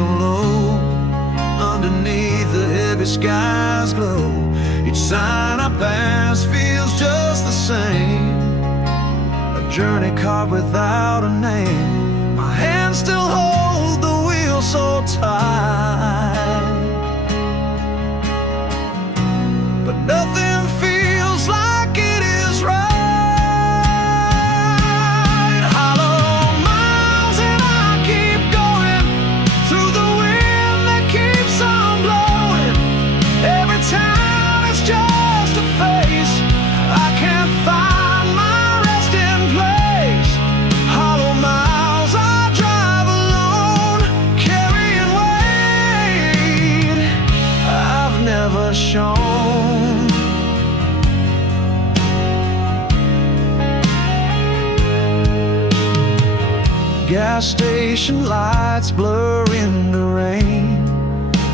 so low. Underneath the heavy sky's glow, each sign I pass feels just the same. A journey carved without a name. My hands still hold the wheel so tight, but nothing feels like it is right. Hollow miles and I keep going through the wind that keeps on blowing. Every time it's just a face, I can't find my resting place. Hollow miles I drive alone, carrying weight I've never shown. Gas station lights blur in the rain.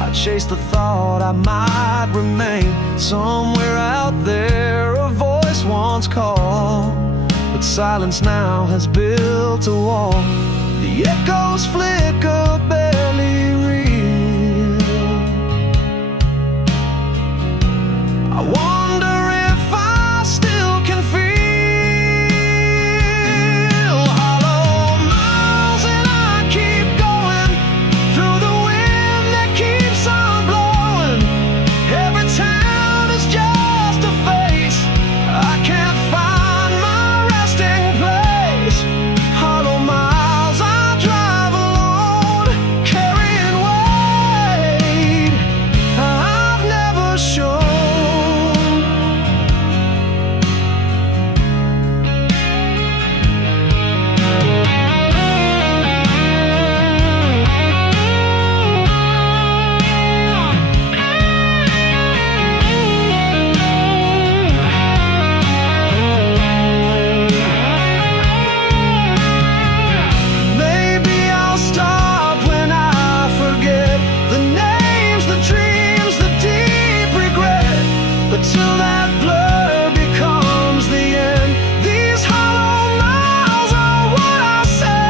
I chase the thought I might remain. Somewhere out there a voice once called, but silence now has built a wall. The echoes flicker, barely real. I wonder if I still can feel. Hollow miles and I keep going through the wind that keeps on blowing. Every town is just a face, I can't find my resting place. Hollow miles I drive alone, carrying weight I've never shown. Maybe I'll stop when I forget the names, the dreams, the deep regret. But till that blur becomes the end, these hollow miles are what I send.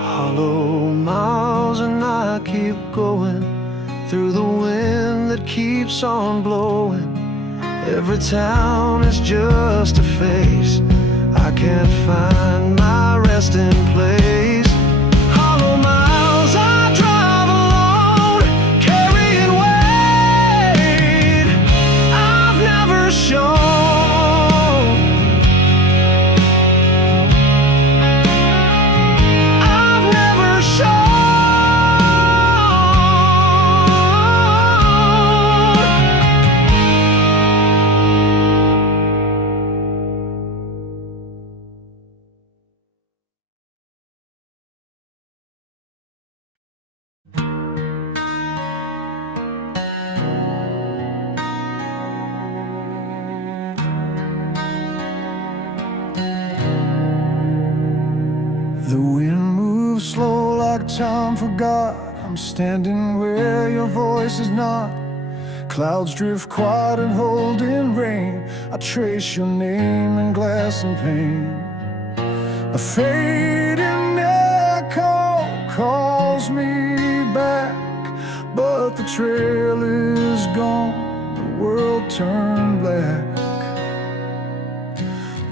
Hollow miles and I keep going through the wind that keeps on blowing. Every town is just a face, I can't find my resting place. Hollow miles I drive alone, carrying weight I've never shown. I've never shown. The wind moves slow like time forgot. I'm standing where your voice is not. Clouds drift quiet and hold in rain. I trace your name in glass and pain. A fading echo calls me back, but the trail is gone, the world turned black.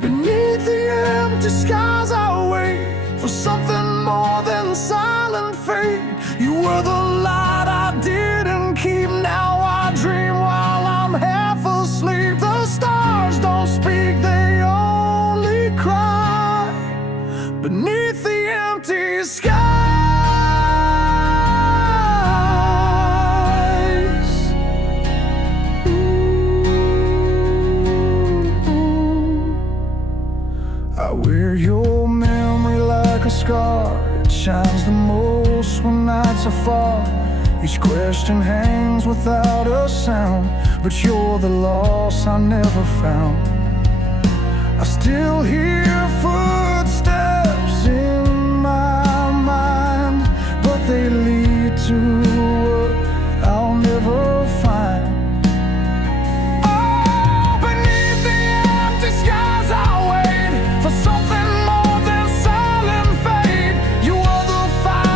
Beneath the empty skies I wait for something more than silent fate. You were the light I didn't keep, now I dream while I'm half asleep. The stars don't speak, they only cry beneath the empty skies. I wear your memory like a scar. It shines the most when nights are far. Each question hangs without a sound, but you're the loss I never found. I still hear footsteps in my mind, but they lead to what I'll never find. Oh, beneath the empty skies I wait for something more than silent fate. You are the fire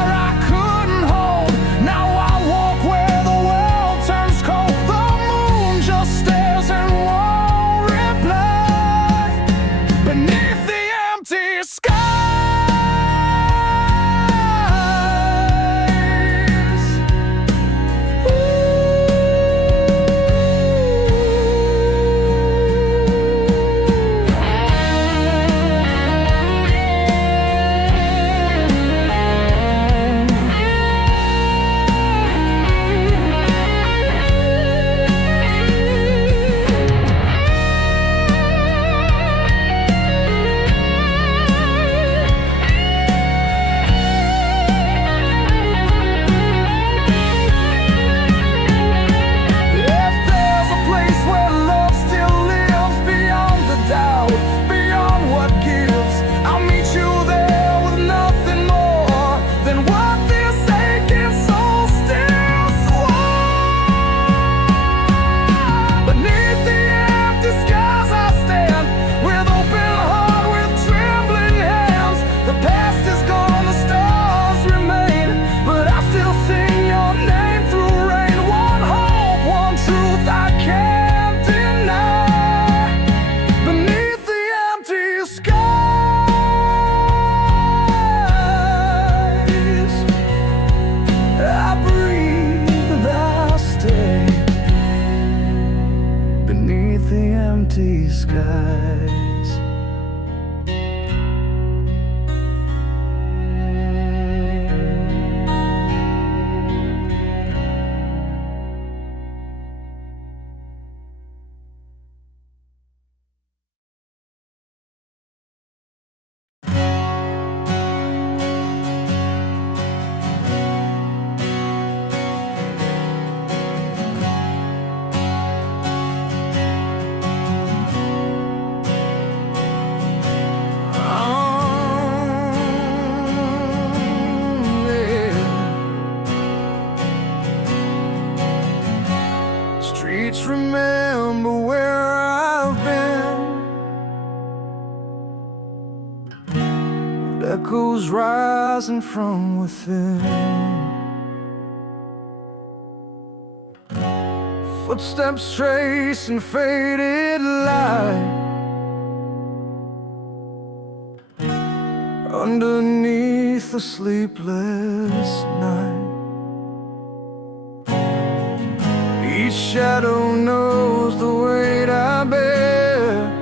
echoes rising from within. Footsteps tracing faded light underneath a sleepless night. Each shadow knows the weight I bear,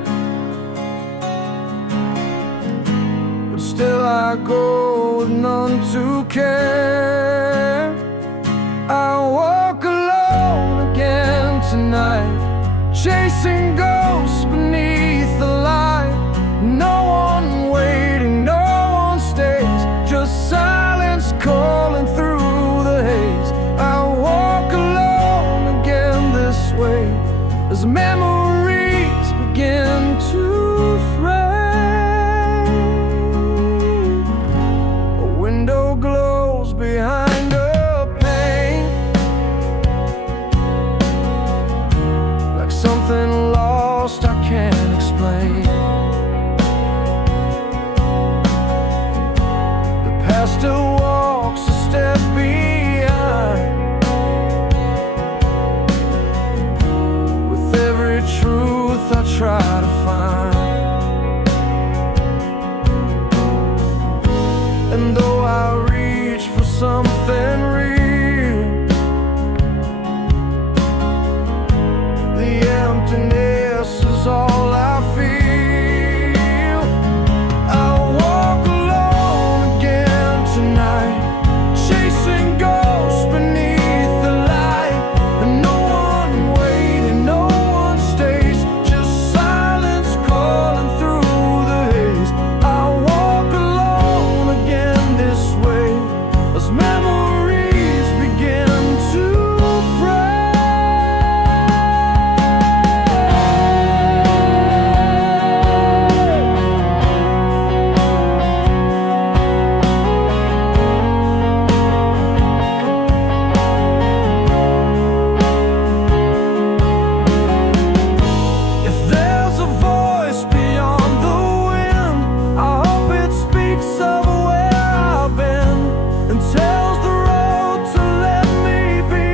but still I go with none to care. I walk alone again tonight, chasing ghosts beneath the light. No one waiting, no one stays, just silence calling through the haze. I walk alone again this way as memories begin to fray. A window glows behind a pane, like something lost I can't explain. The past still walks a step behind, with every truth I try to find. And though I reach for something real, the emptiness is all I feel. I walk alone again tonight, chasing ghosts beneath the light. And no one waiting, no one stays, just silence calling through the haze. I walk alone again this way as memories begin to fray. If there's a voice beyond the wind, I hope it speaks of where I've been and tells the road to let me be,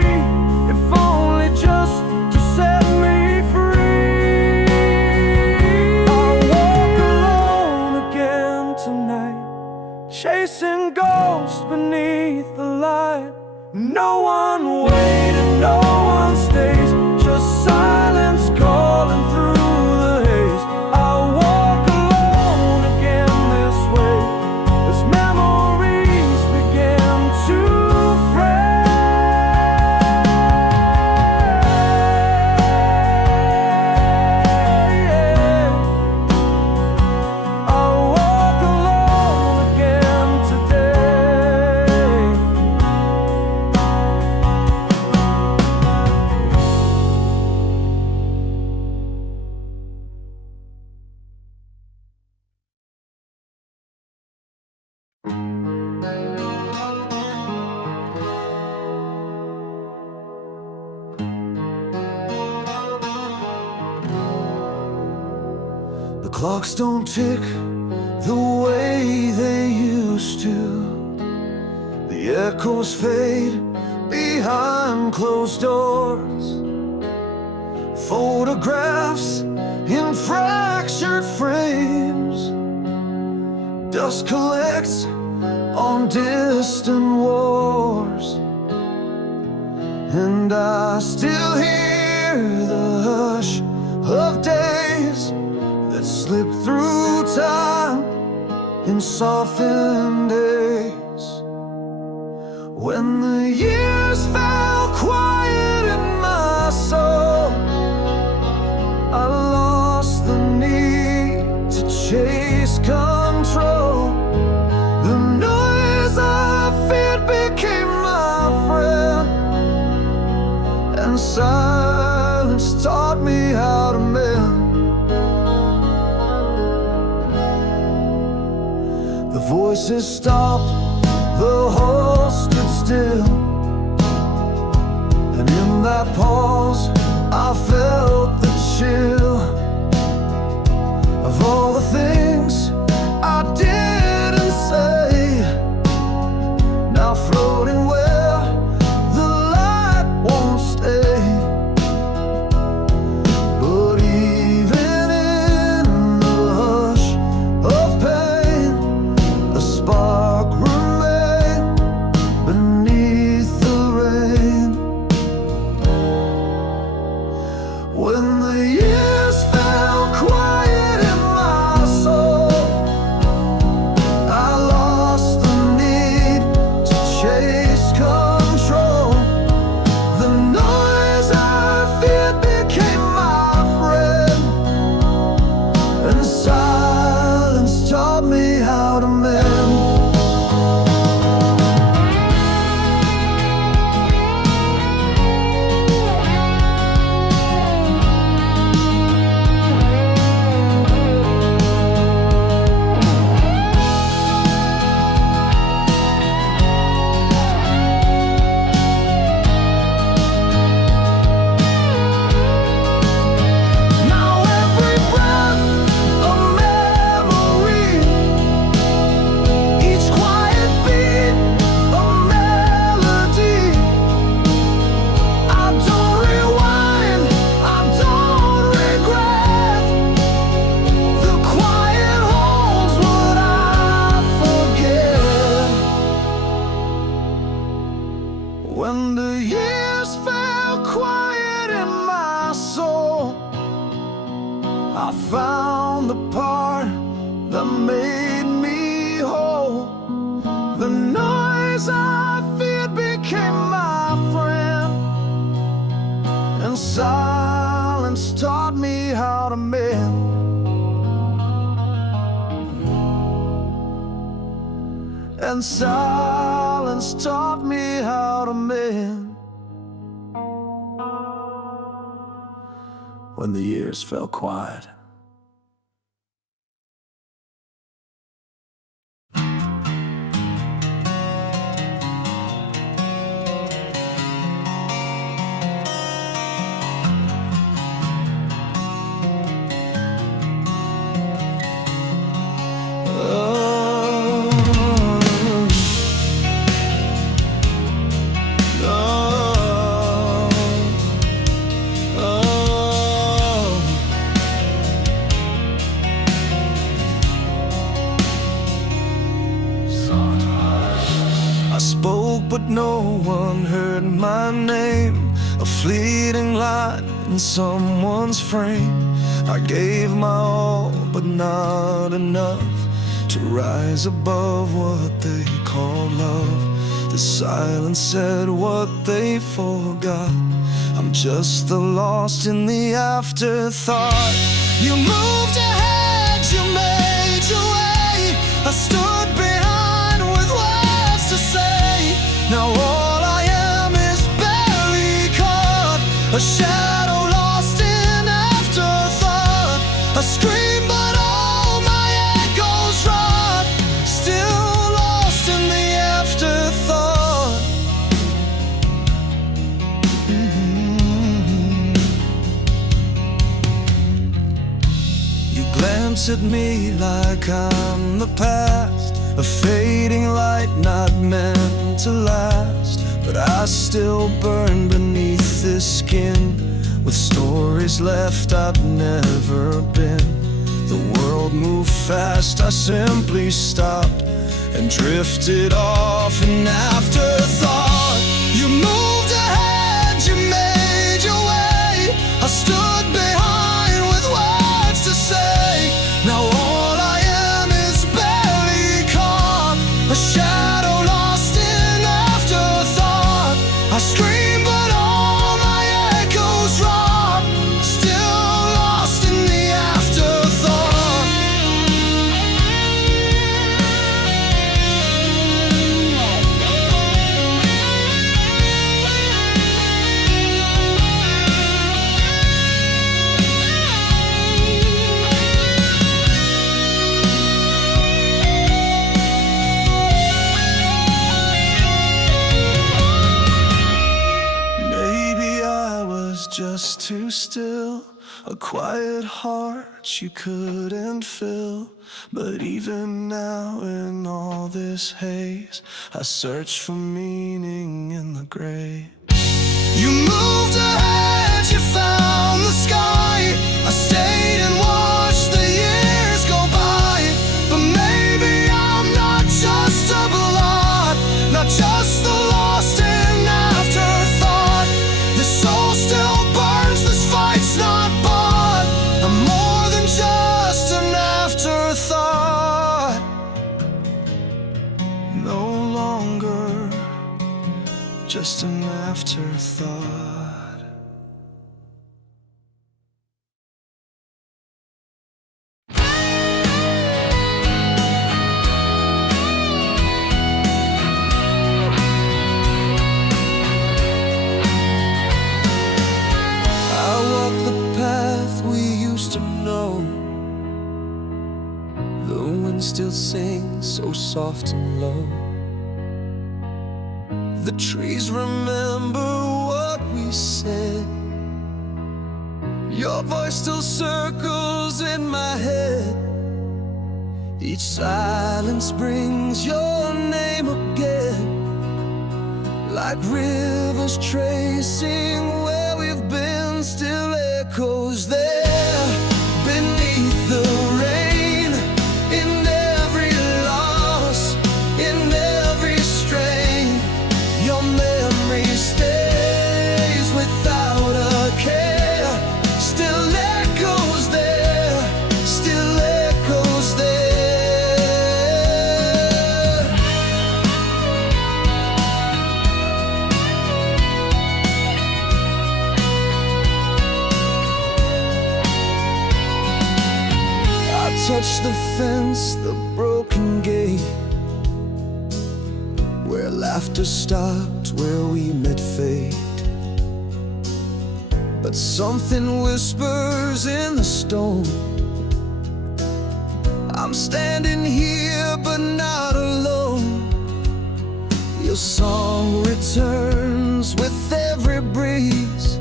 if only just to set me free. I walk alone again tonight, chasing ghosts beneath the light. No one waiting, no one stays, just silence calling through the haze. I walk alone again this way as memories begin to fray. I walk alone again today. The clocks don't tick the way they used to. The echoes fade behind closed doors. Photographs in fractured frames, dust collects on distant wars. And I still hear the hush of days that slip through time in softened days. When the years fell quiet in my soul, I lost the need to chase control. The noise I feared became my friend, and silence taught me how to mend. The voices stopped, the whole stood still, and in that pause I felt the chill of all the things I did and the part that made me whole. The noise I feared became my friend, and silence taught me how to mend. And silence taught me how to mend. When the years fell quiet, but no one heard my name. A fleeting light in someone's frame. I gave my all, but not enough to rise above what they call love. The silence said what they forgot. I'm just the lost in the afterthought. You moved ahead, you made your way. I stood behind with words to say. Now all I am is barely caught, a shadow lost in afterthought. A scream but all my echoes rot, still lost in the afterthought. You glance at me like I'm the past, a fading light not meant to last. But I still burn beneath this skin, with stories left I've never been. The world moved fast, I simply stopped and drifted off in afterthought. You moved ahead, you made your way. I stood behind with words to say. Now all I am is barely caught, a shadow lost in afterthought. I scream but all my echoes rot, still lost in the afterthought. Just too still, a quiet heart you couldn't fill. But even now in all this haze, I search for meaning in the gray. You moved ahead, you found the sky. I stayed and watched the years go by. But maybe I'm not just a blot, not just the lost in afterthought. The soul still burns, this fight's not bought. I'm more than just an afterthought. No longer just an afterthought. Still sings so soft and low. The trees remember what we said. Your voice still circles in my head. Each silence brings your name again, like rivers tracing where we've been. Still echoes there beneath the rain. Without a care, still echoes there, still touch the fence, the broken gate, where laughter stopped, where we met fate. But something whispers in the stone. I'm standing here but not alone. Your song returns with every breeze,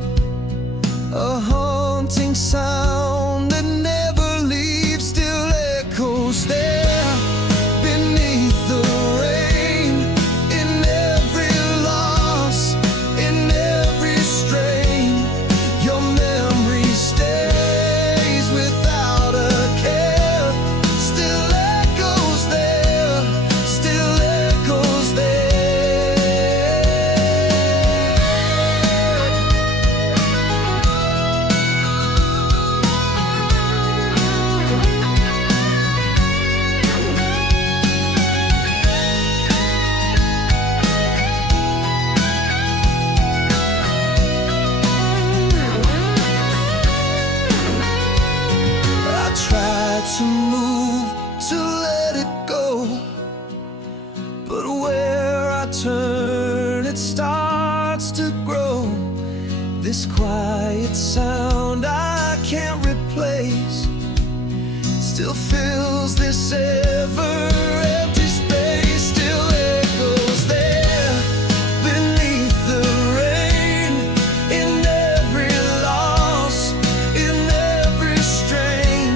a haunting sound that never leaves, still echoes there beneath the rain. In every loss, in every strain, your memory stays without a care. Still echoes there, still echoes there. To move, to let it go, but where I turn it starts to grow. This quiet sound I can't replace still fills this ever-empty space. Still echoes there beneath the rain. In every loss, in every strain,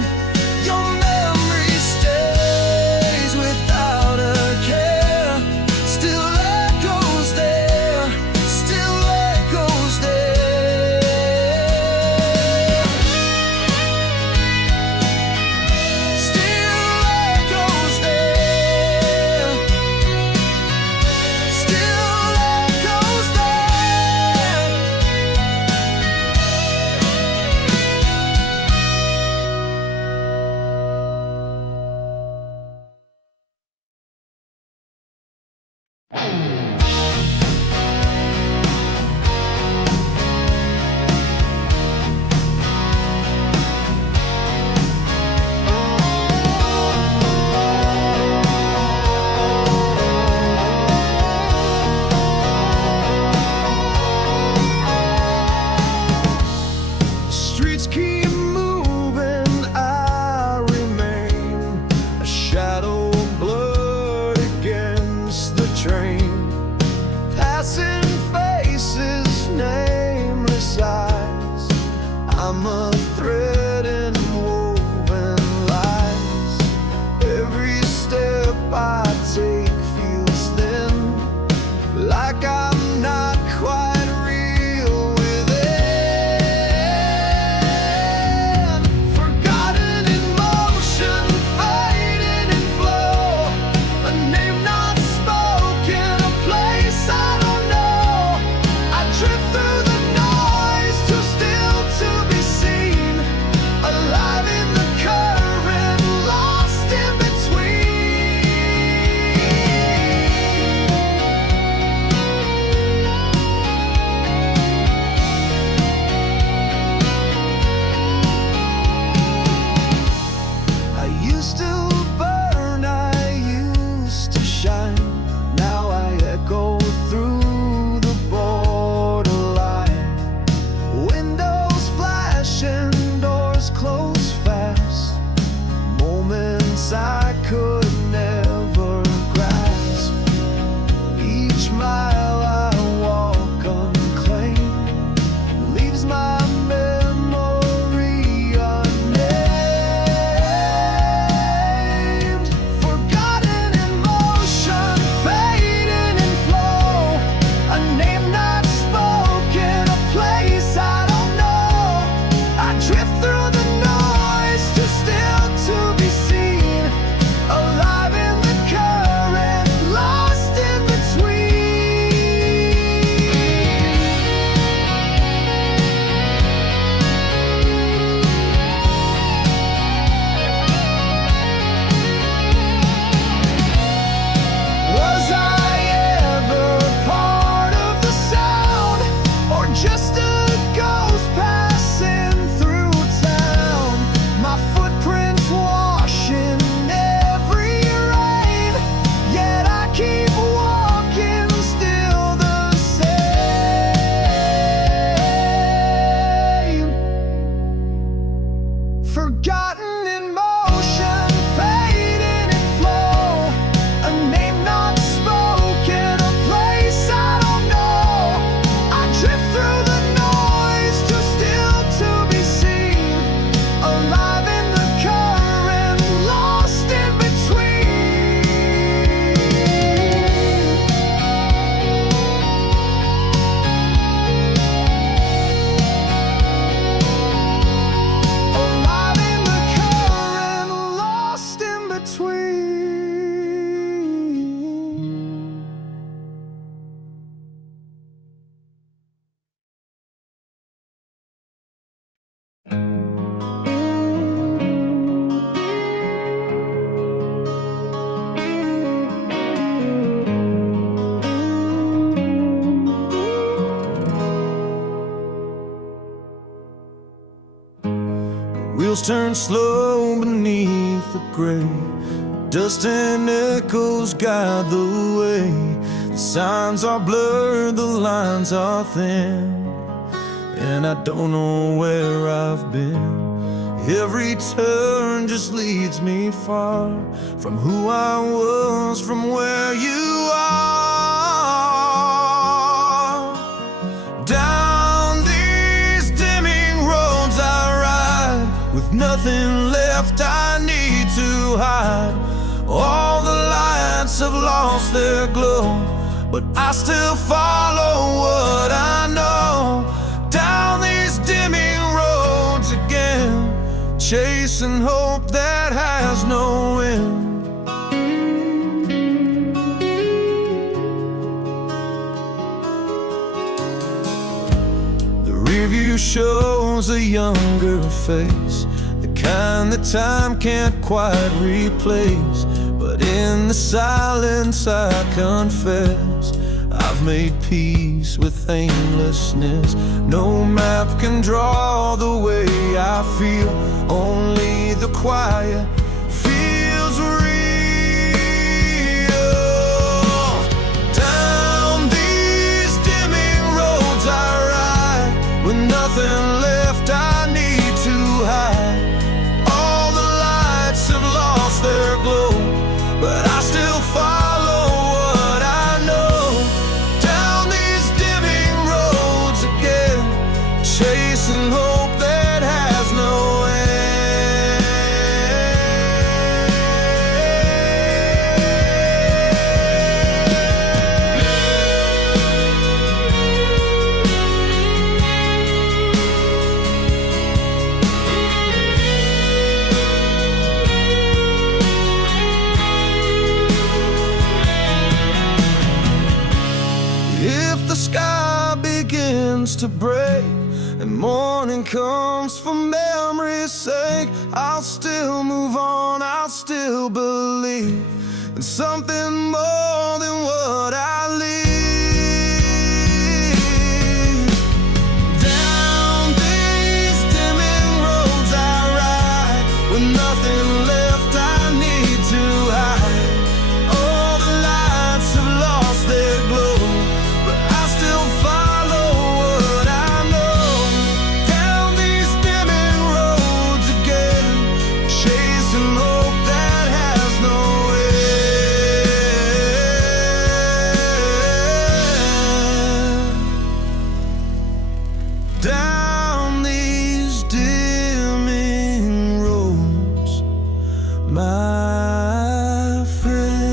your memory stays without a care. Still echoes there, still echoes there. Still echoes there. Still echoes there. Streets keep moving, I remain a shadow blurred against the train. Passing faces, nameless eyes, I'm a thread in woven lies. Every step I take feels thin, like I'm not quite real within. Forgotten in motion, fading in flow, a name not spoken, a place I don't know. I drift through the noise, too still to be seen, alive in the current, lost in between. I used to burn, I used to shine. Now I echo through the borderline. Windows flash and doors close fast. Moments I could never grasp. Each mile I walk unclaimed leaves my memory unnamed. wheels turn slow beneath the gray. Dust and echoes guide the way. The signs are blurred, the lines are thin, and I don't know where I've been. Every turn just leads me far from who I was, from where you are. Down these dimming roads I ride, with nothing left I need to hide. All the lights have lost their glow, but I still follow what I know. Down these dimming roads again, chasing hope that has no end. The rearview shows a younger face, the kind that time can't quite replace. But in the silence I confess, I've made peace with aimlessness. No map can draw the way I feel, only the quiet feels real. Down these dimming roads I ride, with nothing left I need to hide. All the lights have lost their glow, but I still follow what I know. Down these dimming roads again, chasing hope that has no to break and morning comes for memory's sake, I'll still move on, I'll still believe in something more than what I leave. Down these dimming roads I ride, with nothing left I need to hide. All the lights have lost their glow, but I still follow. Down these dimming roads, my friend.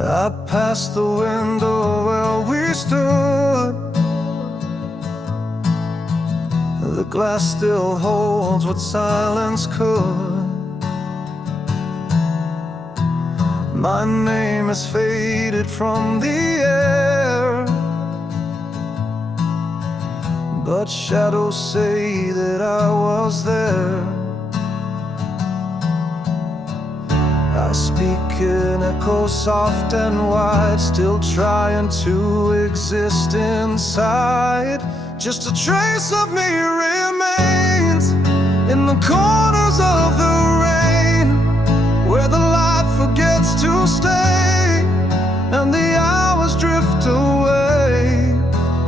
I passed the window where we stood. The glass still holds what silence could. My name is faded from the air, but shadows say that I was there. I speak in echoes soft and wide, still trying to exist inside. Just a trace of me remains in the corners of the rain, where the light forgets to stay and the hours drift away.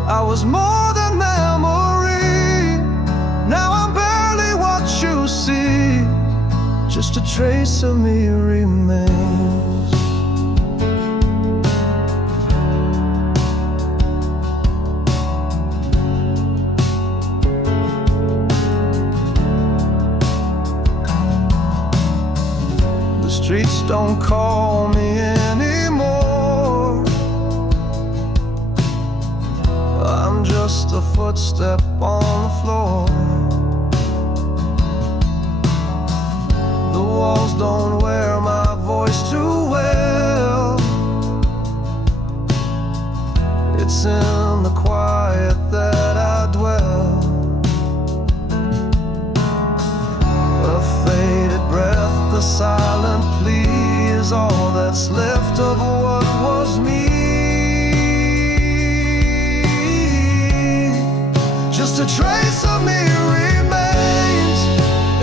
I was more than memory, now I'm barely what you see. Just a trace of me remains. The streets don't call me anymore. I'm just a footstep on the floor. The walls don't wear my voice peace in the quiet that I dwell. A faded breath, the silent plea is all that's left of what was me. Just a trace of me remains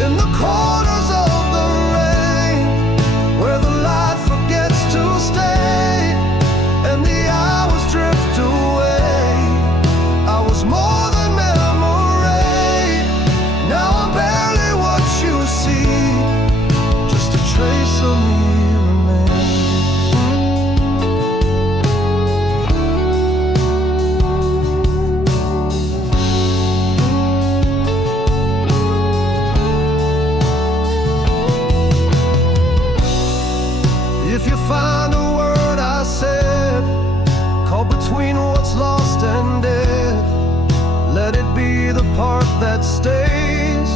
in the corners of the rain, where the light forgets to stay and the hours drift away. I was more than memory, now I'm barely what you see. Just a trace of me find a word I said, caught between what's lost and dead. Let it be the part that stays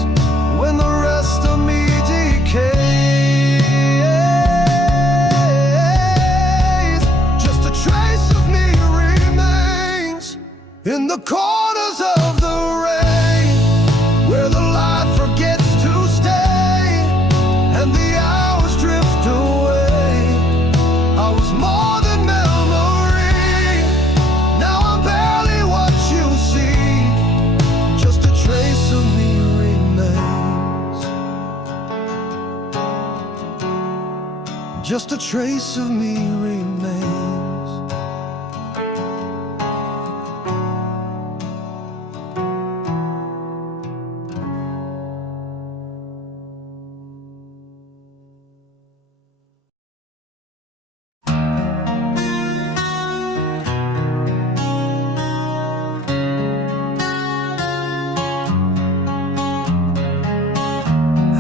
when the rest of me decays. Just a trace of me remains in the corners of the rain, where the light forgets to stay and the hours drift away. I was more than memory, now I'm barely what you see. Just a trace of me remains. Just a trace of me remains.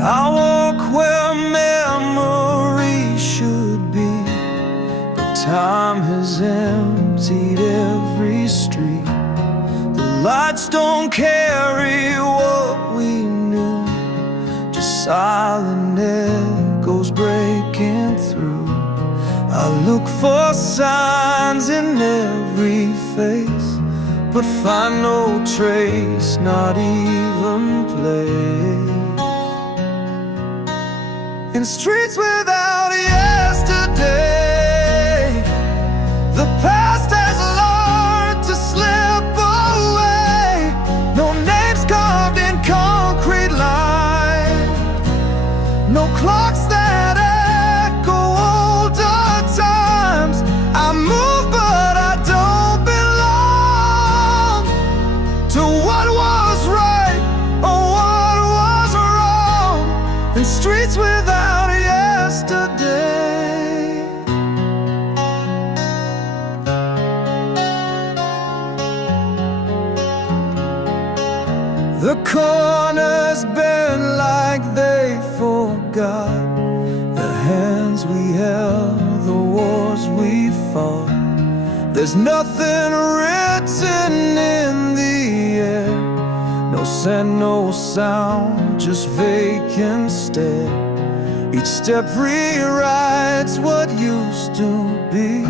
I walk where memory should be, but time has emptied every street. The lights don't carry what we knew, just silent echoes breaking through. I look for signs in every face, but find no trace, not even place. In streets without yesterday, the past has learned to slip away. No names carved in concrete line, no clocks that echo older times. I move but I don't belong to what was right or what was wrong. In streets without yesterday, the corners bend like they forgot the hands we held, the wars we fought. There's nothing written in the air, no scent, no sound, just vacant stare. Each step rewrites what used to be,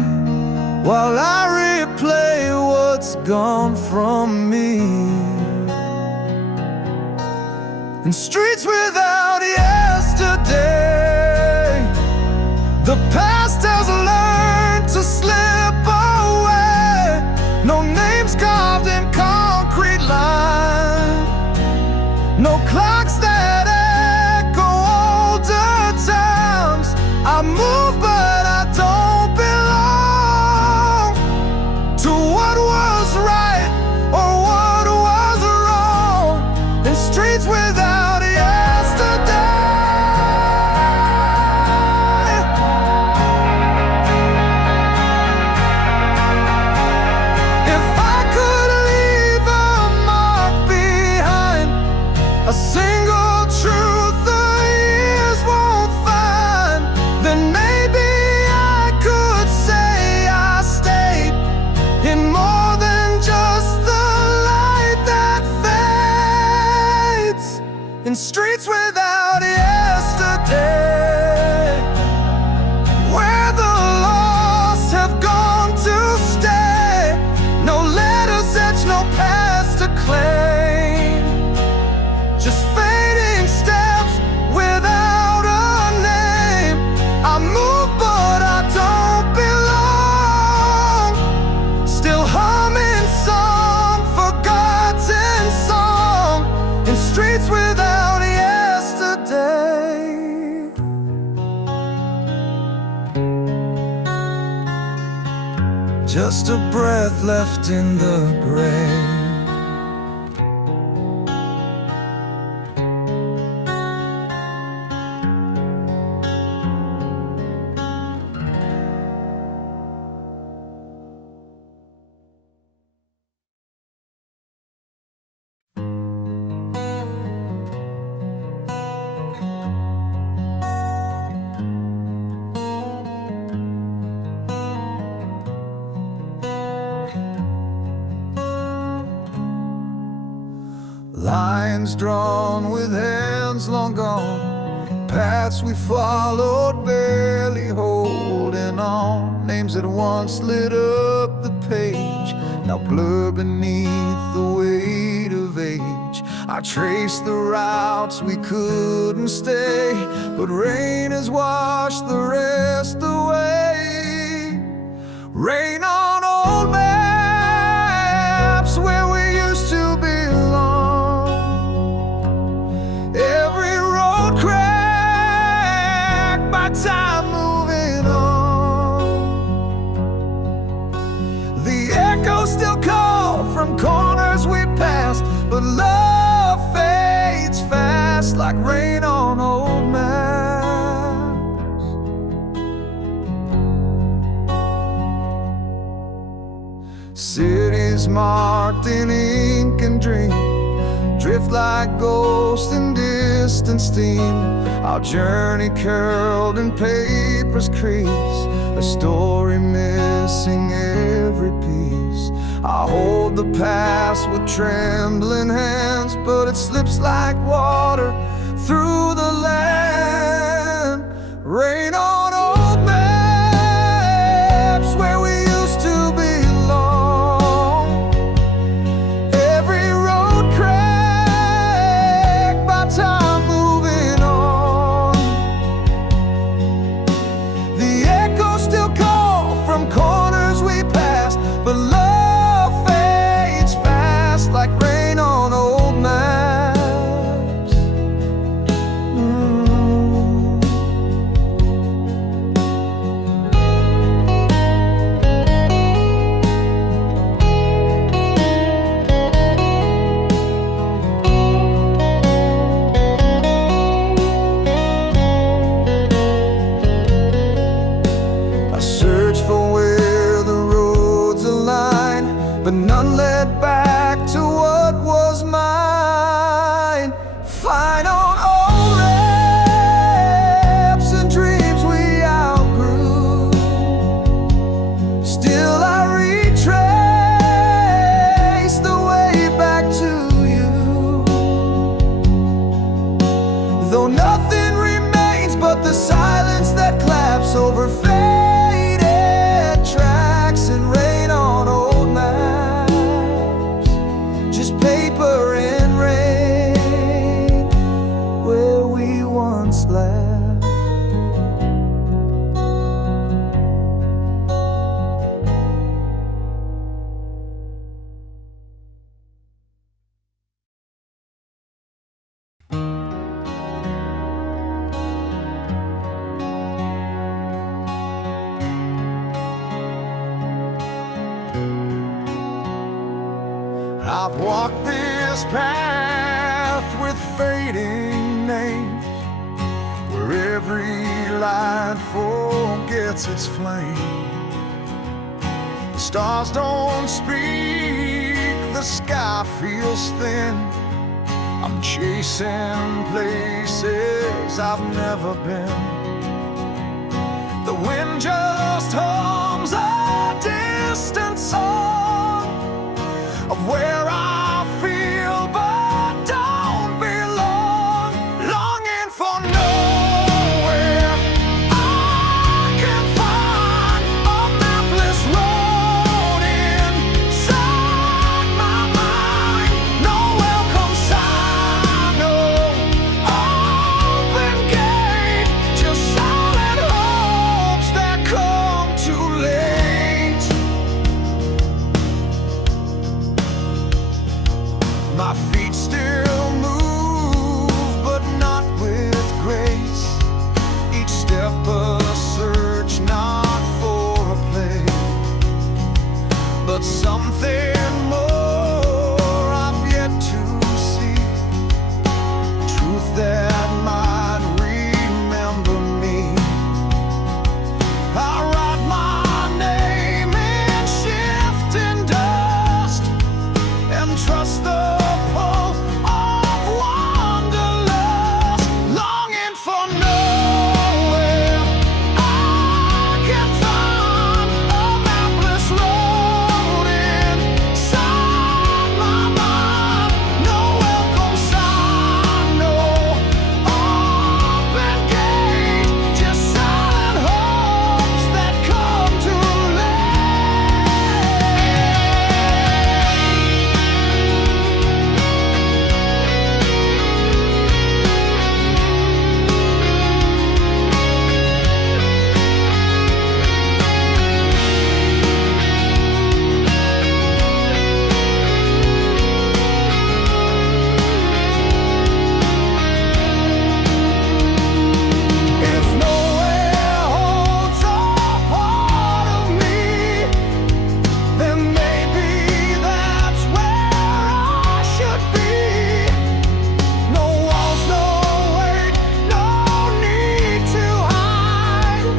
while I replay what's gone from me. In streets without yesterday, the past has learned to slip away. No names carved in concrete line, no clocks that echo older times. I move but I don't belong to what was right or what was wrong. In streets without yesterday. just a breath left in the grave. Lines drawn with hands long gone, paths we followed barely holding on. Names that once lit up the page, now blur beneath the weight of age. I traced the routes we couldn't stay, but rain has washed the rest away. Rain on old maps where we used to belong. Every road cracked by time moving on. The echoes still call from corners we passed, but love fades fast like rain on old maps. Cities marked in ink and dream drift like ghosts in distant steam. Our journey curled in paper's crease, a story missing every piece. I hold the past with trembling hands, but it slips like water through the land. Rain on old maps where we used to belong. Every road cracked by time moving on. The echoes still call from corners we passed, but love fades fast like rain on old maps. I search for where the roads align, but none led back to what was mine. Fine on old maps and dreams we outgrew. Still I retrace the way back to you. Though nothing remains but the silence that claps over faded tracks and rain on old maps. Just paper and rain where we once laughed. I've walked this path with fading names, where every light forgets its flame. The stars don't speak, the sky feels thin. I'm chasing places I've never been. The wind just hums a distant song of where I feel but don't belong. Longing for nowhere I can find a mapless road inside my mind. No welcome sign, no open gate, just solid hopes that come to but something more I've yet to see. Truth that might remember me. I write my name in shifting dust and trust the pull of wanderlust, longing for nowhere. I can find a mapless road inside my mind. No welcome sign, no open gate, just silent hopes that come too if nowhere holds a part of me, then maybe that's where I should be. No walls, no weight, no need to hide.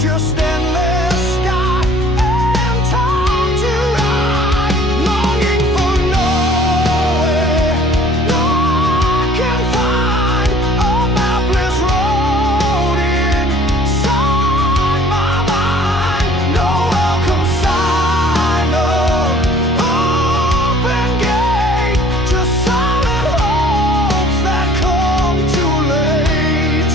Just endless sky and time to ride. Longing for nowhere. No, I can find a mapless road inside my mind. No welcome sign, no open gate, just silent hopes that come too late.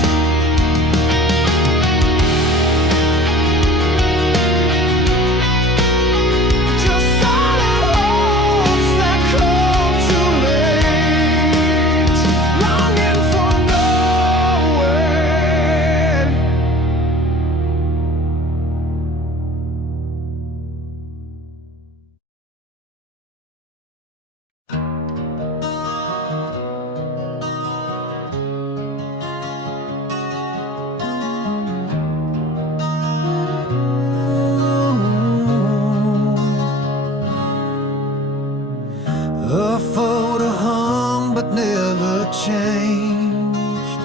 Just silent hopes that come too late. Longing for nowhere. A photo hung but never changed.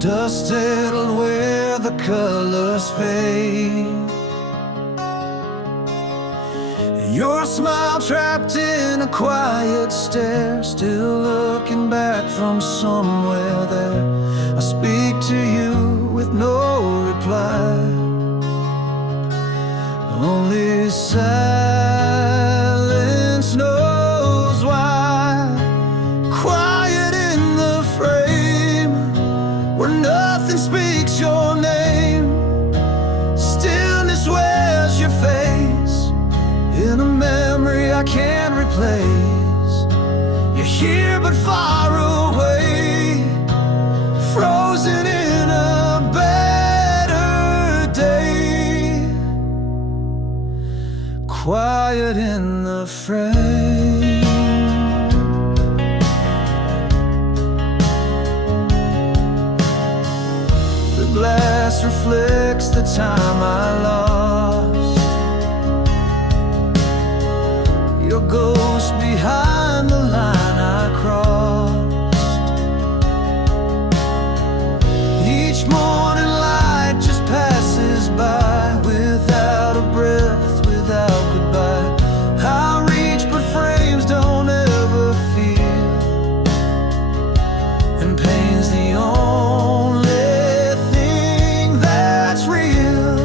Dust settled where the colors fade. Your smile trapped in a quiet stare, still looking back from somewhere there. I speak to you with no reply, only silence knows why. Quiet in the frame where nothing speaks your name. Stillness wears your face in a memory I can't replace. You're here but far away, frozen in a better day. Quiet in the frame. The glass reflects the time I lost. Your ghost behind the line I crossed. Each morning light just passes by without a breath, without goodbye. I reach but frames don't ever feel, and pain's the only thing that's real.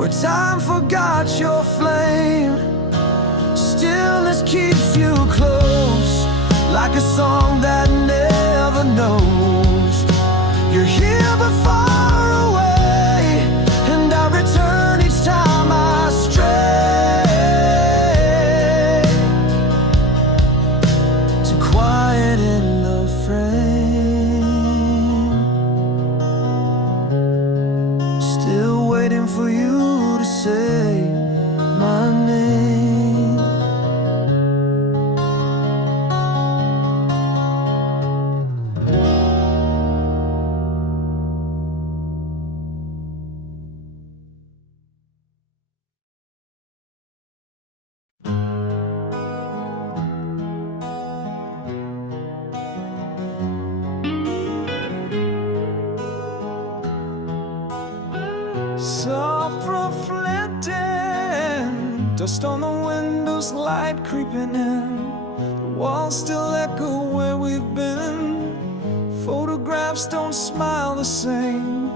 where time forgot your flame. Stillness keeps you close, like a song that never knows. You're here but far away, and I return each time I stray to quiet in the frame, still waiting for you to say my name. Soft reflecting, dust on the windows, light creeping in. The walls still echo where we've been. Photographs don't smile the same,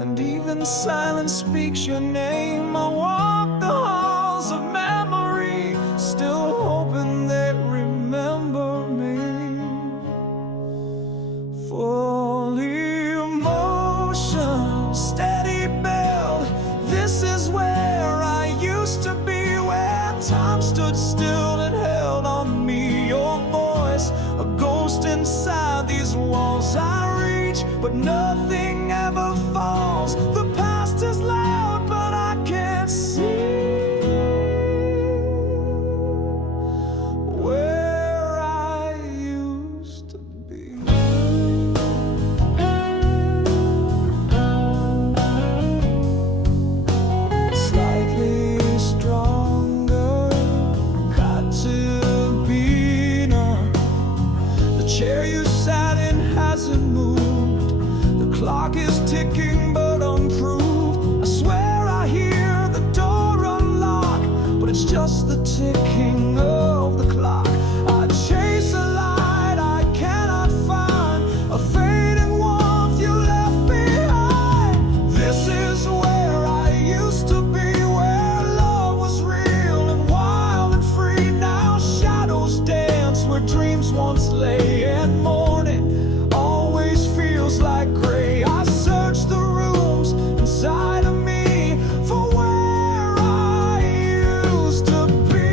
and even silence speaks your name. I walk the halls of memory, still hoping they remember me. Full emotion, steady build. This is where I used to be, where time stood still and held on me. Your voice, a ghost inside these walls. I reach, but nothing ever falls. The past is loud, but I can't see where I used to be. Slightly stronger, got to be numb. The chair you sat in hasn't moved. The clock is ticking but unproved. I swear I hear the door unlock, but it's just the ticking of the clock. I chase a light I cannot find, a fading warmth you left behind. This is where I used to be, where love was real and wild and free. Now shadows dance where dreams once lay, and morning always feels like gray. I search the rooms inside of me for where I used to be.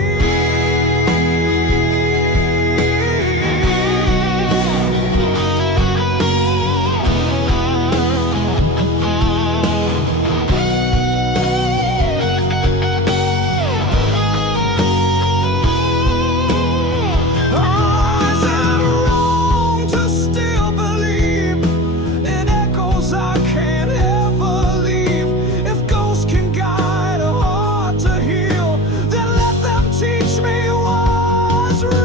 Is it wrong to still believe in echoes I can't ever leave? If ghosts can guide a heart to heal, then let them teach me what's real.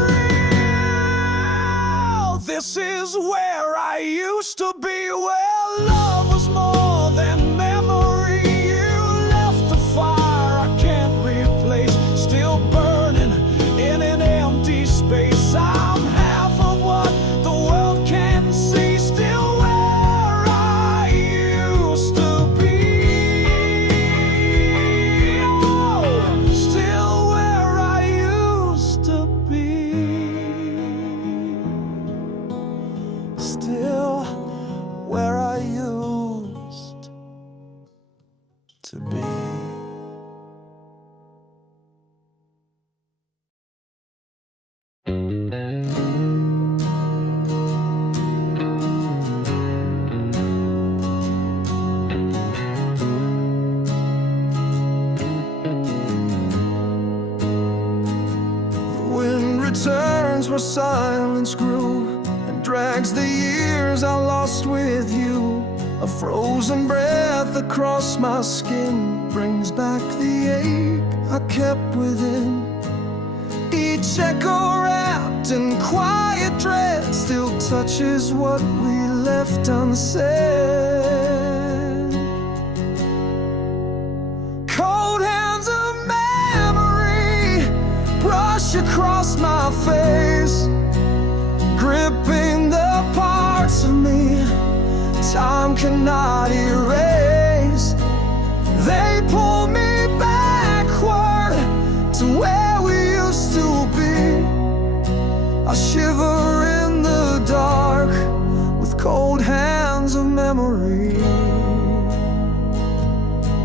This is where I used to be, where love was more than memory. You left the fire I can't replace, still burning in an empty space. I'm half of what the world can see, still where I used to be. Oh, still where I used to be. Still where I used to be. The wind returns where silence grew, and drags the years I lost with you. A frozen breath across my skin brings back the ache I kept within. Each echo wrapped in quiet dread still touches what we left unsaid. Cold hands of memory brush across my face, gripping the parts of me time cannot erase. They pull me I shiver in the dark with cold hands of memory.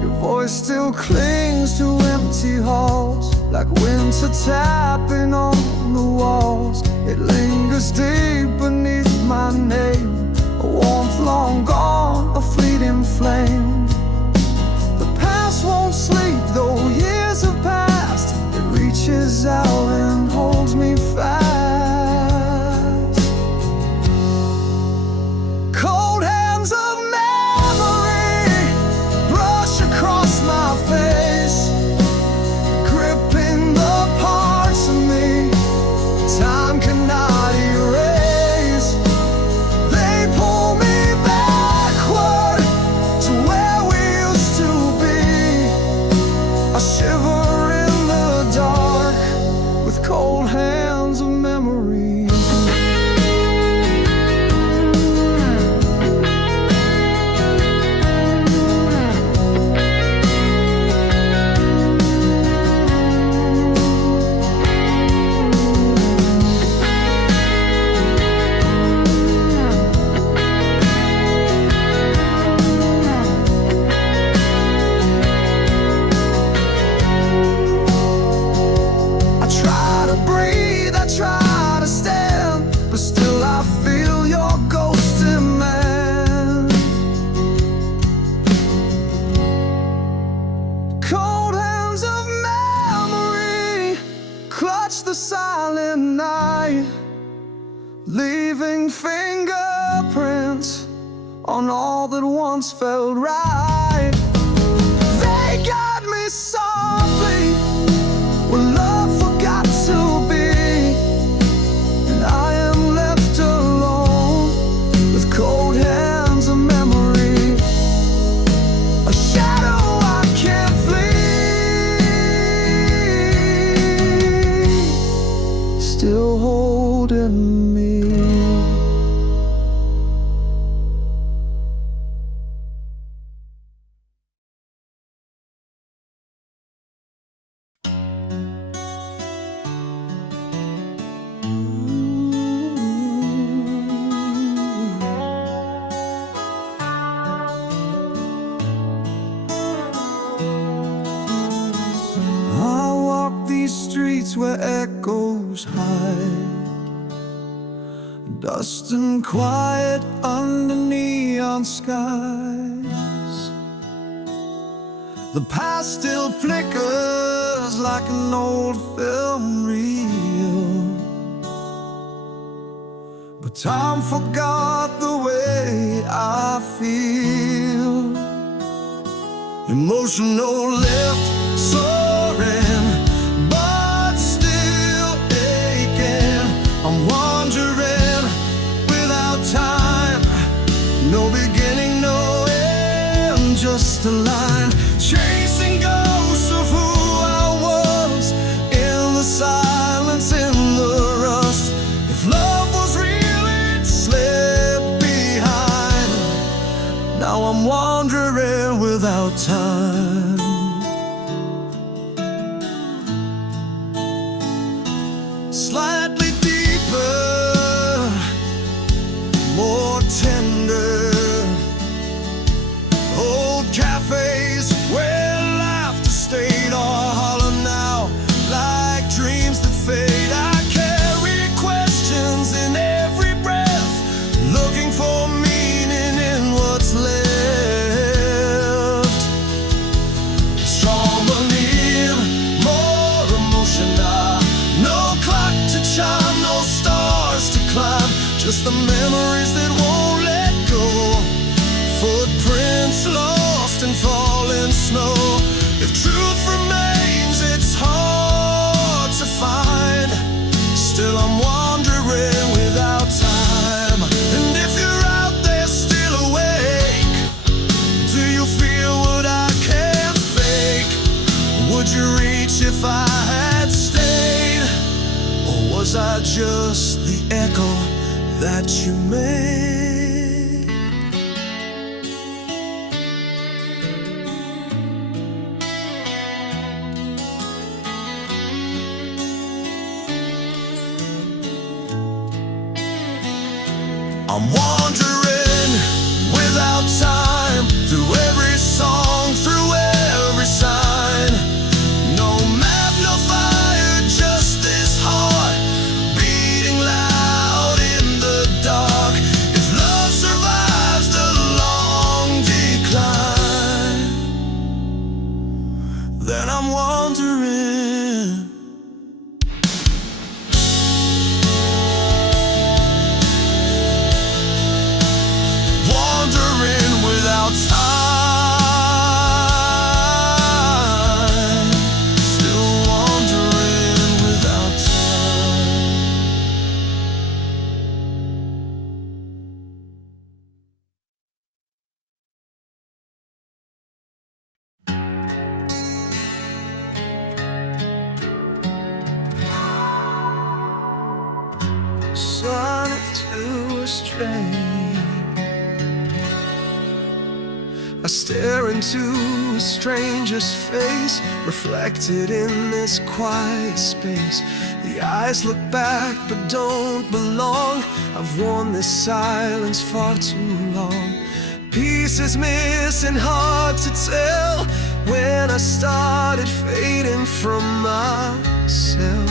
Your voice still clings to empty halls, like winter tapping on the walls. It lingers deep beneath my name, a warmth long gone, a fleeting flame. The past won't sleep, though years have passed. It reaches out and holds me fast. Cold hands of memory brush across my face, gripping the parts of me time cannot erase. They pull me backward to where we used to be. I shiver in the dark with cold hands of memory. Try to stand, but still I feel your ghost in man. Cold hands of memory clutch the silent night, leaving fingerprints on all that once felt right. They guide me softly when love forgot to be. Cold hands of memory, a shadow I can't flee, still holding me. Streets where echoes hide, dust and quiet under neon skies. The past still flickers like an old film reel, but time forgot the way I feel. Emotional lift soaring, I'm wandering without time, no beginning, no end, just a line, chasing ghosts of who I was, in the silence, in the rust. If love was real, it slipped behind. Now I'm wandering without time. Slightly more tender, old cafes where laughter stayed are hollow now, like dreams that fade. I carry questions in every breath, looking for meaning in what's left. Stronger need more emotion now, no clock to chime, no stars to climb, just the memories that won't let go. Footprints lost in falling snow. If truth remains, it's hard to find. Still I'm wandering without time. And if you're out there still awake, do you feel what I can't fake? Would you reach if I had stayed? Or was I just the echo that you made? I'm wandering without time, through every song, through every sign. No map, no fire, just this heart beating loud in the dark. If love survives the long decline, then I'm wandering. Wandering without time, still wandering without time. Sonnet to a strain. I stare into a stranger's face, reflected in this quiet space. The eyes look back but don't belong. I've worn this silence far too long. Pieces missing, hard to tell when I started fading from myself.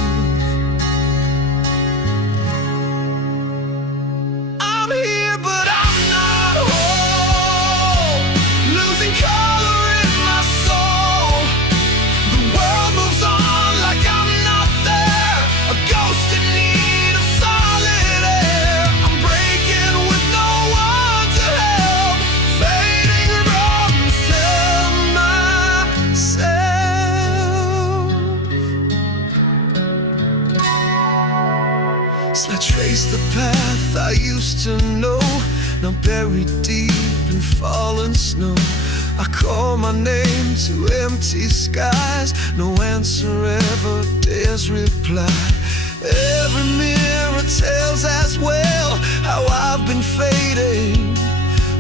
I'm here but I'm not whole, losing color in my soul. The world moves on like I'm not there, a ghost in need of solid air. I'm breaking with no one to help, fading from myself. So I trace the path I used to know, now buried deep in fallen snow. I call my name to empty skies, no answer ever dares reply. Every mirror tells as well how I've been fading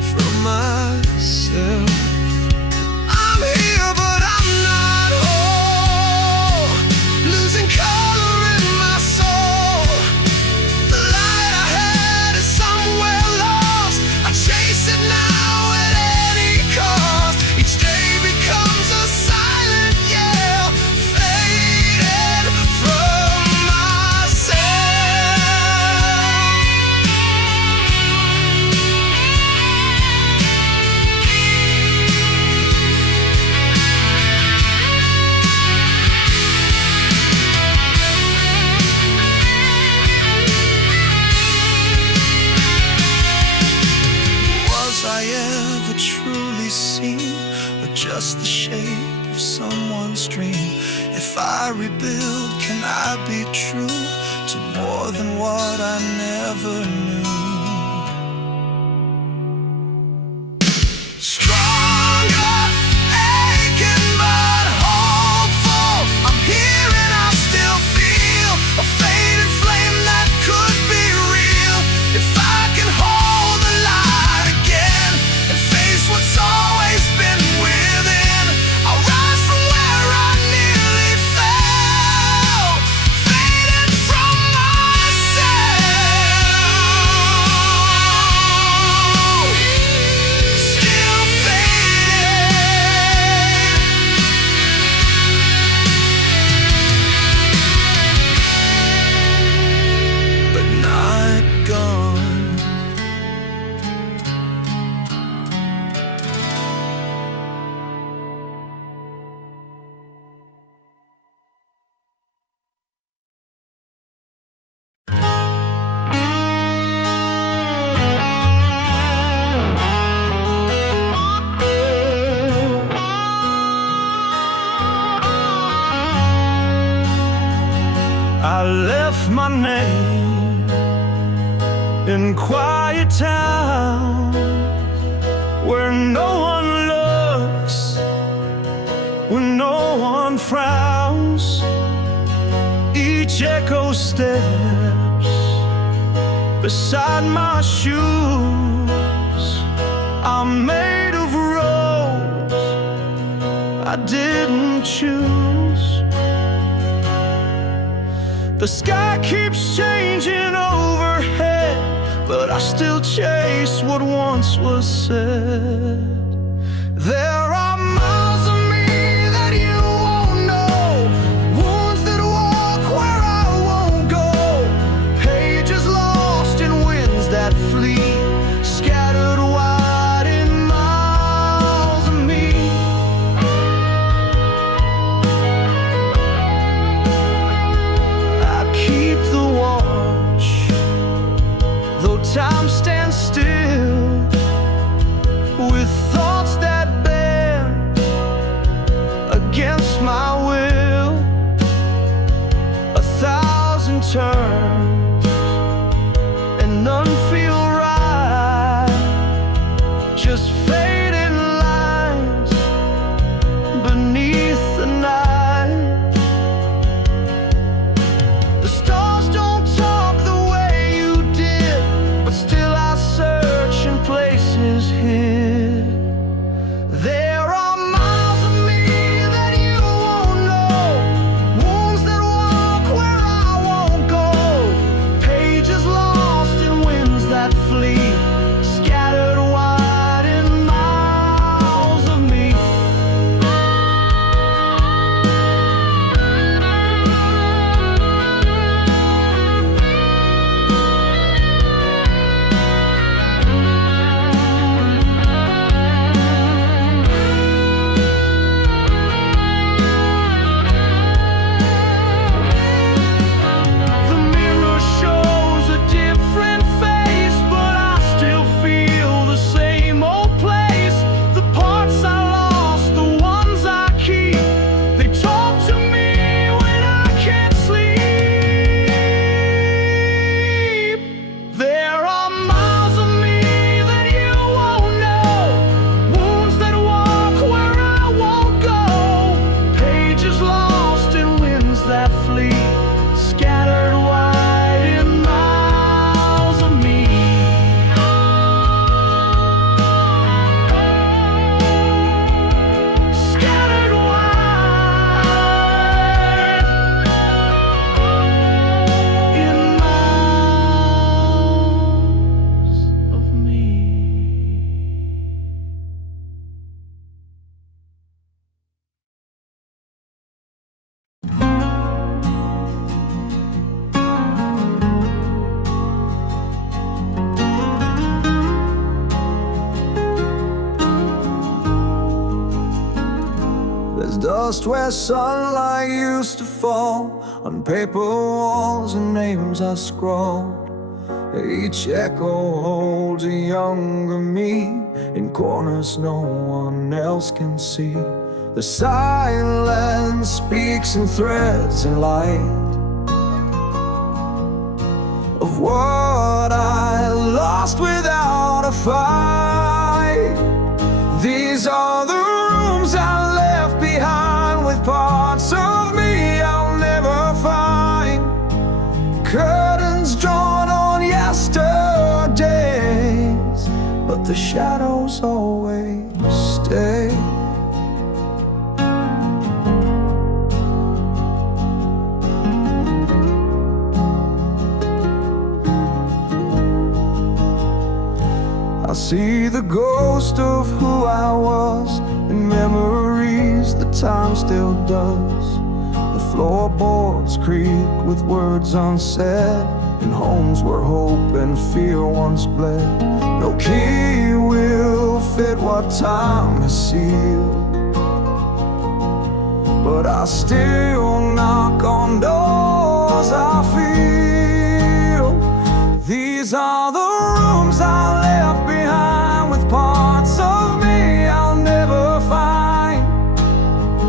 from myself. I'm here but I'm not whole, losing color in my soul. The light I had is somewhere lost, I chase it now at any cost. Each day becomes a silent yell, faded from Was I ever truly seen, or just the shape of someone's dream? If I rebuild, can I be true to more than what I never knew? Stronger, aching but hopeful. I'm here and I still feel a faded flame that could be real. If I can hold the light again and face what's always been within, I'll rise from where I nearly fell, faded from myself. Still faded, but not gone. I left my name in quiet towns where no one looks, where no one frowns. Each echo steps beside my shoes. I'm made of rose I didn't choose. The sky keeps changing overhead, but I still chase what once was said. There are miles of me that you won't know, wounds that walk where I won't go, pages lost in winds that flee, scattered wide in miles of me. I keep the watch, though time stands still, with thoughts that bend against my will. 1,000 turns and none feel right, just fading lines beneath the night. The stars don't talk the way you did, but still I search in places hid. There are miles of me that you won't know, wounds that walk where I won't go, pages lost in winds that flee, scattered wide in miles of me. The mirror shows a different face, but I still feel the same old place. The parts I lost, the ones I keep, they talk to me when I can't sleep. There are miles of me that you won't know, wounds that walk where I won't go, pages lost in winds that flee, scattered wide in miles of me. Scattered wide in miles of me. There's dust where sunlight used to fall, on paper walls and names I scrawled. Each echo holds a younger me, in corners no one else can see. The silence speaks in threads and light of what I lost without a fight. These are the rooms I left behind, with parts of me I'll never find. Curtains drawn on yesterdays, but the shadows always stay. I see the ghost of who I was in memories that time still does. The floorboards creak with words unsaid, in homes where hope and fear once bled. No key will fit what time has sealed, but I still knock on doors I feel. These are the rooms I left behind, with parts of me I'll never find.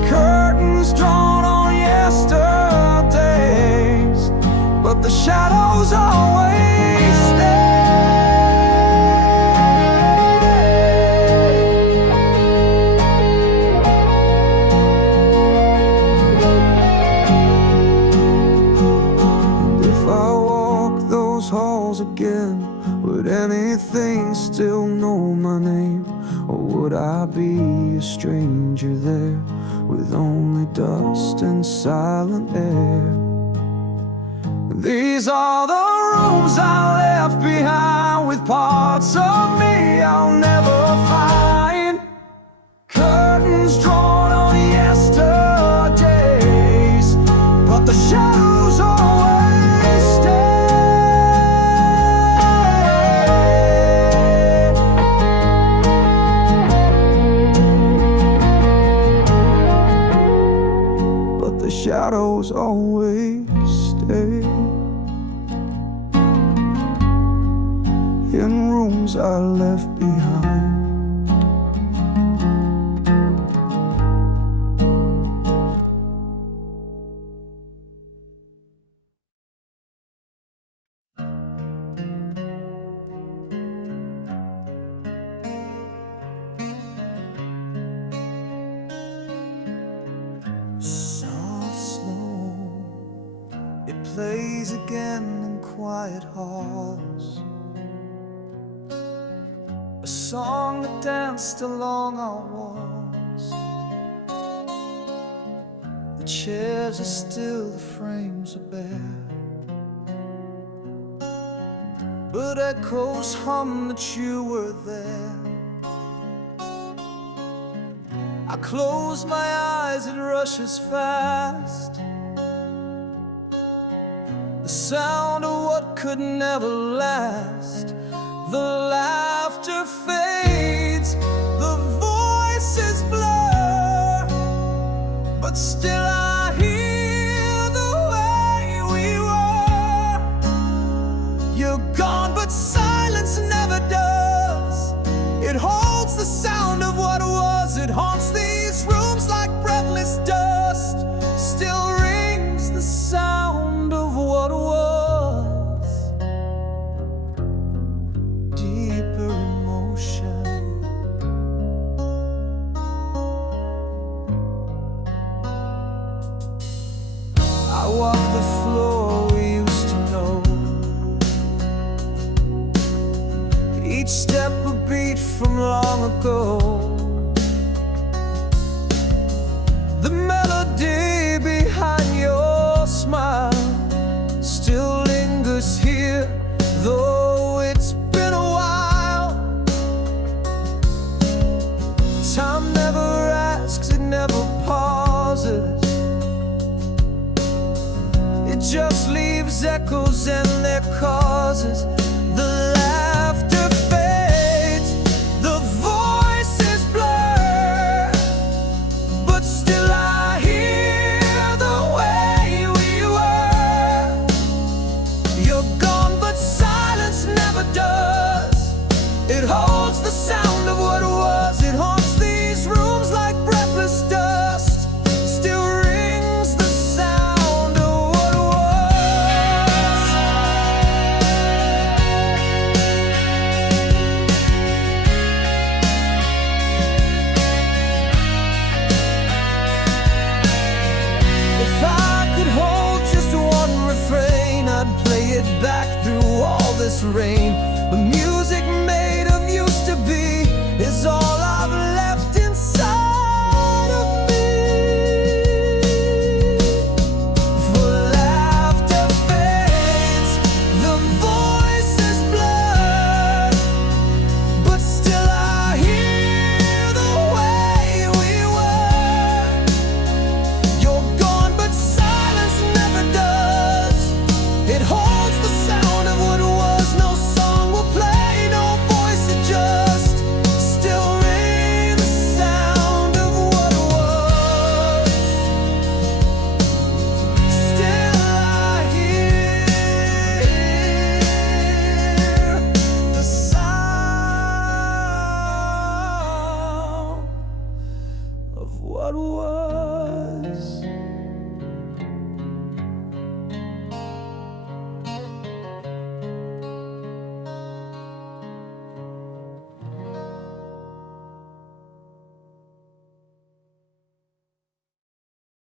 Curtains drawn on yesterdays, but the shadows always stay. And if I walk those halls again, would anything still know my name? Or would I be a stranger there, with only dust and silent air? These are the rooms I left behind with parts of me I'll never find. Curtains drawn on yesterdays, but the shadows always stay. But the shadows always stay. In rooms I left behind. Soft snow, it plays again in quiet halls, a song that danced along our walls. The chairs are still, the frames are bare, but echoes hum that you were there. I close my eyes, it rushes fast, the sound of what could never last. The laughter fades, the voices blur, but still I hear the way we were. You're gone, but silence never does. It holds the sound of what was. It haunts these rooms like breathless dust. Still rings the sound of what was. I walk the floor we used to know, each step a beat from long ago. The melody behind your smile still lingers here, though it's been a while. Time never asks, it never pauses, it just leaves echoes and their causes. The laughter fades, the voices blur, but still I hear the way we were. You're gone, but silence never does. It holds the sound of what was. It haunts these rooms like breathless dust. Still rings the sound of what was. If I could hold just one refrain, I'd play it back through all this rain.